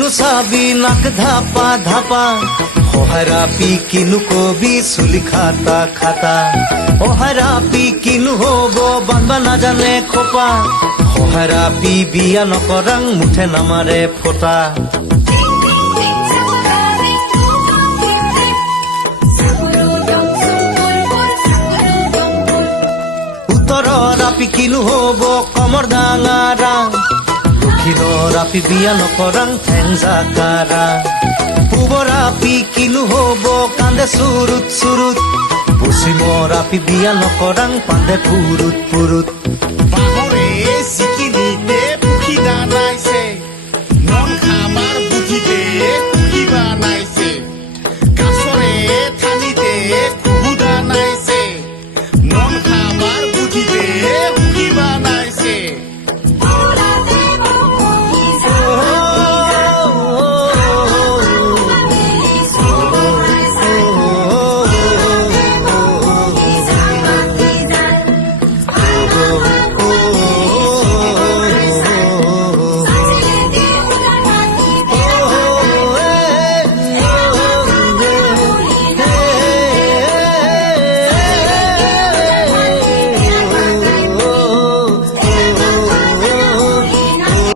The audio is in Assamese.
কিনু চাবি নাক ধাপা ধাপা অহারাপি কিনু কবি চুলি খাতা খাতা অহারাপি কিনু হব বান্ধবা নাজানে খোপা অহারাপি বিয়া নকৰাং মুঠে নামাৰে ফটা উত্তৰৰ আপি কিনু হব কমৰ ডাঙাৰা দক্ষিণৰ আপি বিয়া নকৰাং ঠেং জাকাৰা পূবৰ আপি কিনু হব কান্দে চুৰুত চুৰুত পশ্চিমৰ আপি বিয়া নকৰাং পান্দে ফুৰুত ফুৰুত